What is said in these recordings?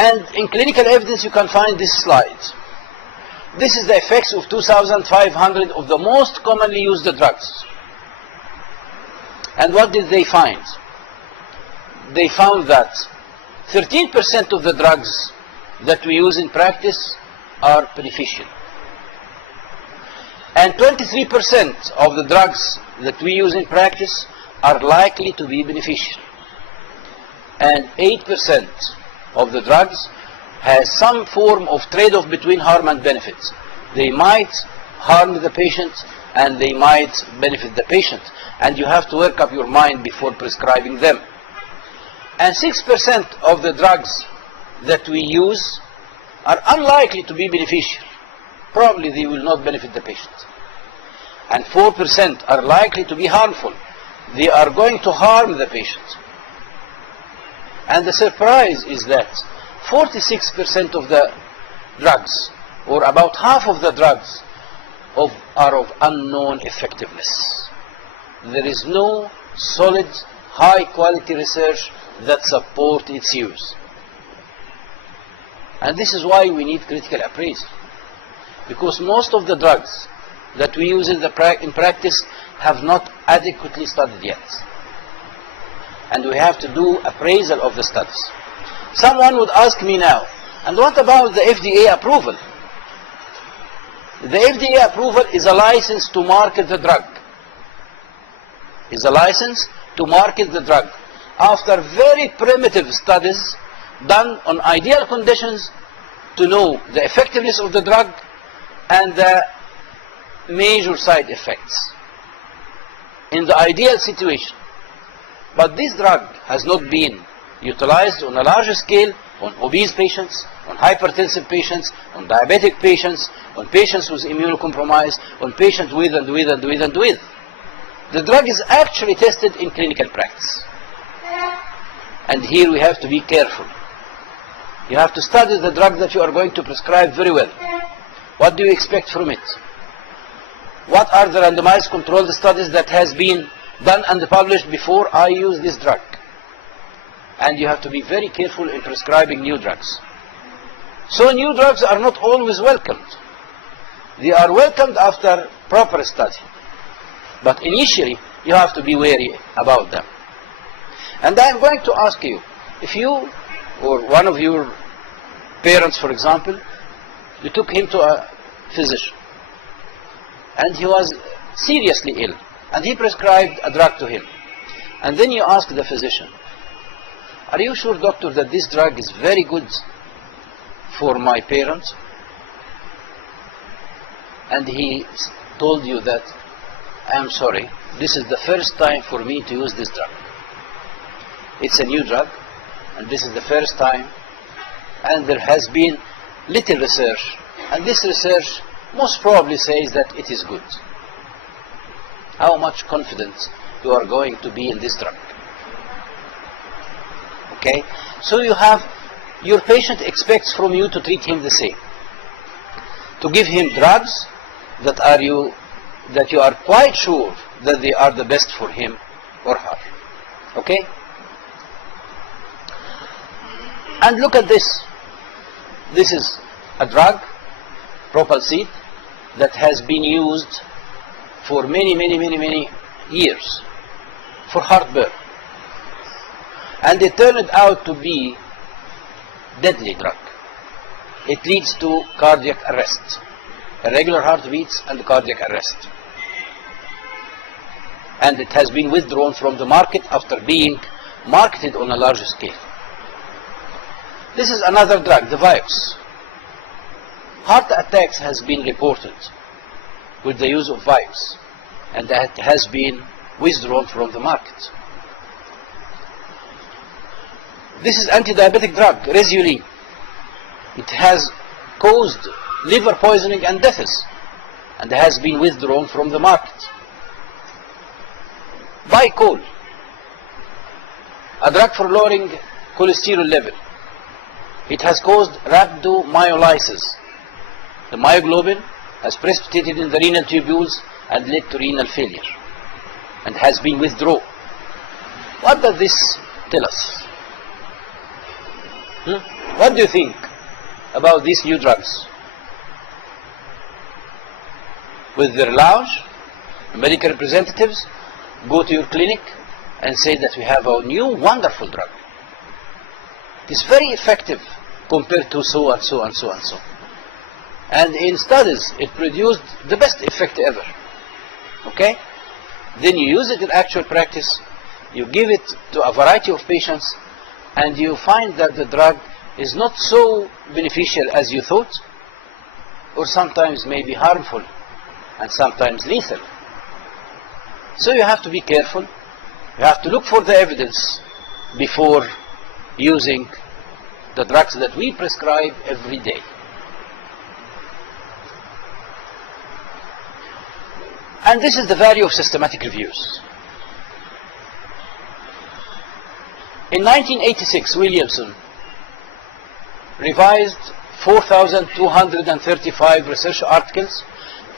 And in clinical evidence you can find this slide. This is the effects of 2,500 of the most commonly used drugs. And what did they find? They found that 13% of the drugs that we use in practice are beneficial. And 23% of the drugs that we use in practice are likely to be beneficial. And 8% of the drugs has some form of trade-off between harm and benefits. They might harm the patient and they might benefit the patient. And you have to work up your mind before prescribing them. And 6% of the drugs that we use are unlikely to be beneficial. Probably they will not benefit the patient. And 4% are likely to be harmful. They are going to harm the patient. And the surprise is that 46% of the drugs, or about half of the drugs, are of unknown effectiveness. There is no solid, high-quality research that support its use. And this is why we need critical appraisal. Because most of the drugs that we use in practice have not adequately studied yet. And we have to do appraisal of the studies. Someone would ask me now, and what about the FDA approval? The FDA approval is a license to market the drug. Is a license to market the drug after very primitive studies done on ideal conditions to know the effectiveness of the drug and the major side effects in the ideal situation. But this drug has not been utilized on a larger scale on obese patients, on hypertensive patients, on diabetic patients, on patients with immunocompromised, on patients with. The drug is actually tested in clinical practice. And here we have to be careful. You have to study the drug that you are going to prescribe very well. What do you expect from it? What are the randomized controlled studies that has been done and published before I use this drug? And you have to be very careful in prescribing new drugs. So new drugs are not always welcomed. They are welcomed after proper study. But initially, you have to be wary about them. And I am going to ask you, if you or one of your parents, for example, you took him to a physician, and he was seriously ill, and he prescribed a drug to him. And then you ask the physician, are you sure, doctor, that this drug is very good for my parents? And he told you that, I am sorry, this is the first time for me to use this drug. It's a new drug, and this is the first time, and there has been little research, and this research most probably says that it is good. How much confidence you are going to be in this drug? Okay? So you have, your patient expects from you to treat him the same. To give him drugs that you are quite sure that they are the best for him or her. Okay? And look at this. This is a drug, Propulsid, that has been used for many years for heartburn. And it turned out to be deadly drug. It leads to cardiac arrest, irregular heartbeats and cardiac arrest. And it has been withdrawn from the market after being marketed on a larger scale. This is another drug, the Vioxx. Heart attacks has been reported with the use of Vioxx, and that has been withdrawn from the market. This is anti-diabetic drug, Resolene. It has caused liver poisoning and deaths, and has been withdrawn from the market. Bicol, a drug for lowering cholesterol level. It has caused rhabdomyolysis. The myoglobin has precipitated in the renal tubules and led to renal failure, and has been withdrawn. What does this tell us? What do you think about these new drugs? With their launch, medical representatives go to your clinic and say that we have a new wonderful drug. It is very effective compared to so and so and so and so. And in studies, it produced the best effect ever. Okay? Then you use it in actual practice, you give it to a variety of patients, and you find that the drug is not so beneficial as you thought, or sometimes may be harmful, and sometimes lethal. So you have to be careful. You have to look for the evidence before using the drugs that we prescribe every day. And this is the value of systematic reviews. In 1986, Williamson revised 4,235 research articles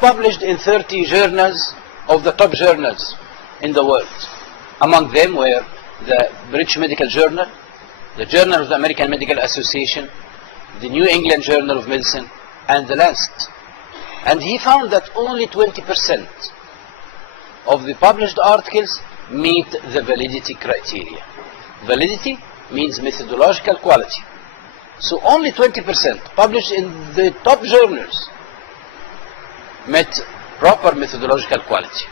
published in 30 journals of the top journals in the world. Among them were the British Medical Journal, the Journal of the American Medical Association, the New England Journal of Medicine, and the Lancet. And he found that only 20% of the published articles meet the validity criteria. Validity means methodological quality. So only 20% published in the top journals met proper methodological quality.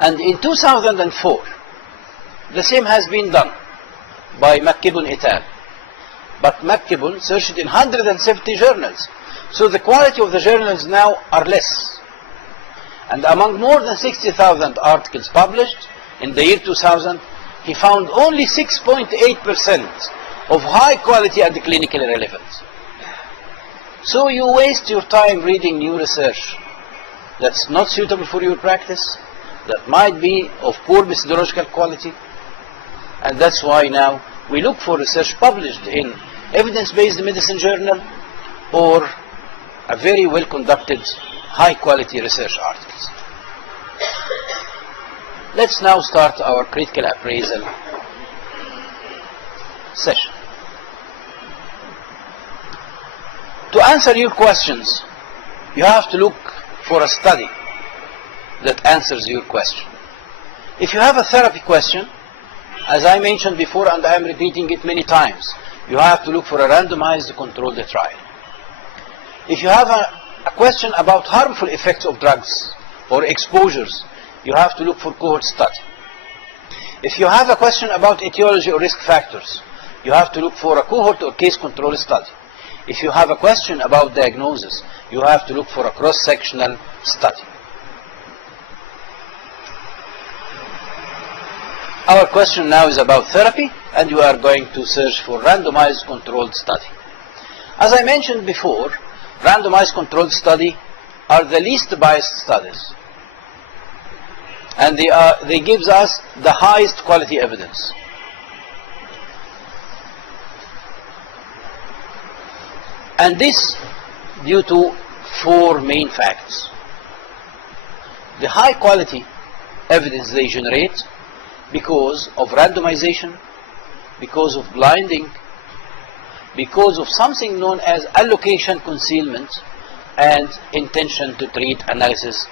And in 2004, the same has been done by McKibben et al. But McKibben searched in 170 journals. So the quality of the journals now are less. And among more than 60,000 articles published in the year 2000, he found only 6.8% of high quality and clinically relevant. So you waste your time reading new research that's not suitable for your practice, that might be of poor methodological quality, and that's why now we look for research published in evidence-based medicine journal or a very well-conducted, high-quality research articles. Let's now start our critical appraisal session. To answer your questions, you have to look for a study that answers your question. If you have a therapy question, as I mentioned before and I am repeating it many times, you have to look for a randomized controlled trial. If you have a question about harmful effects of drugs or exposures, you have to look for cohort study. If you have a question about etiology or risk factors, you have to look for a cohort or case control study. If you have a question about diagnosis, you have to look for a cross-sectional study. Our question now is about therapy, and you are going to search for randomized controlled study. As I mentioned before, randomized controlled study are the least biased studies, and they give us the highest quality evidence. And this due to four main facts. The high quality evidence they generate because of randomization, because of blinding, because of something known as allocation concealment and intention to treat analysis.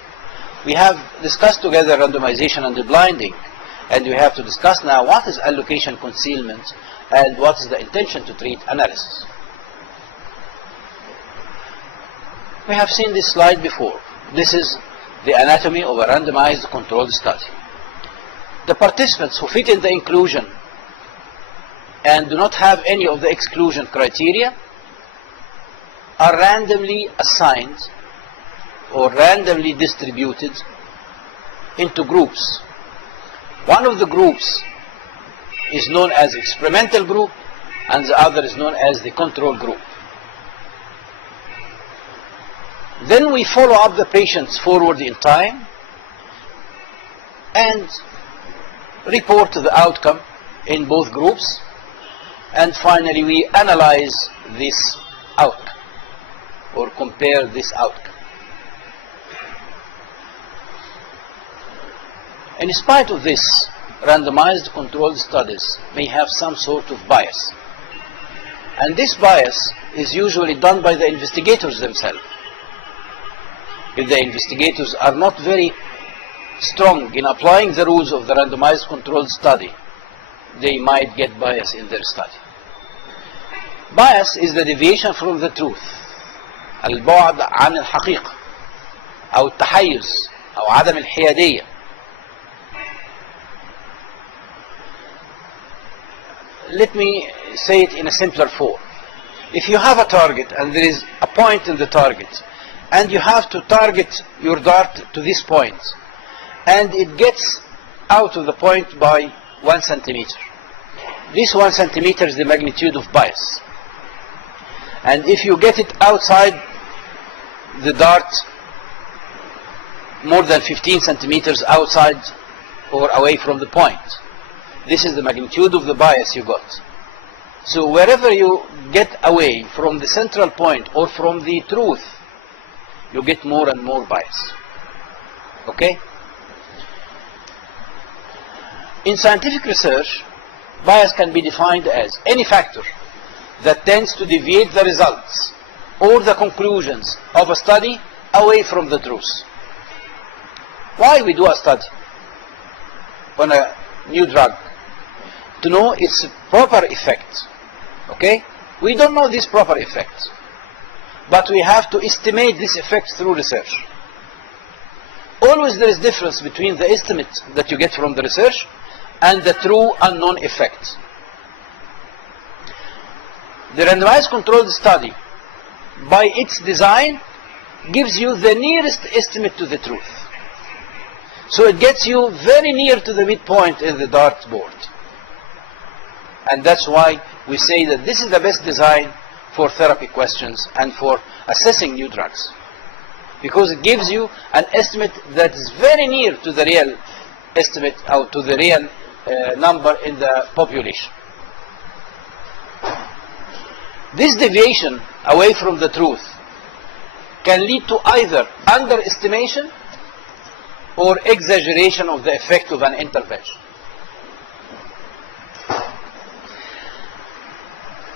We have discussed together randomization and the blinding, and we have to discuss now what is allocation concealment and what is the intention to treat analysis. We have seen this slide before. This is the anatomy of a randomized controlled study. The participants who fit in the inclusion and do not have any of the exclusion criteria are randomly assigned or randomly distributed into groups. One of the groups is known as experimental group and the other is known as the control group. Then we follow up the patients forward in time and report the outcome in both groups, and finally we analyze this outcome or compare this outcome. In spite of this, randomized controlled studies may have some sort of bias. And this bias is usually done by the investigators themselves. If the investigators are not very strong in applying the rules of the randomized controlled study, they might get bias in their study. Bias is the deviation from the truth. البعد عن الحقيقة أو التحيز أو عدم الحيادية. Let me say it in a simpler form. If you have a target and there is a point in the target and you have to target your dart to this point and it gets out of the point by 1 centimeter. This 1 centimeter is the magnitude of bias. And if you get it outside the dart more than 15 centimeters outside or away from the point, this is the magnitude of the bias you got. So wherever you get away from the central point or from the truth, you get more and more bias. Okay? In scientific research, bias can be defined as any factor that tends to deviate the results or the conclusions of a study away from the truth. Why we do a study on a new drug? To know its proper effect. Okay? We don't know this proper effect, but we have to estimate this effect through research. Always there is difference between the estimate that you get from the research and the true unknown effect. The randomized controlled study, by its design, gives you the nearest estimate to the truth. So it gets you very near to the midpoint in the dartboard. And that's why we say that this is the best design for therapy questions and for assessing new drugs. Because it gives you an estimate that is very near to the real estimate or to the real number in the population. This deviation away from the truth can lead to either underestimation or exaggeration of the effect of an intervention.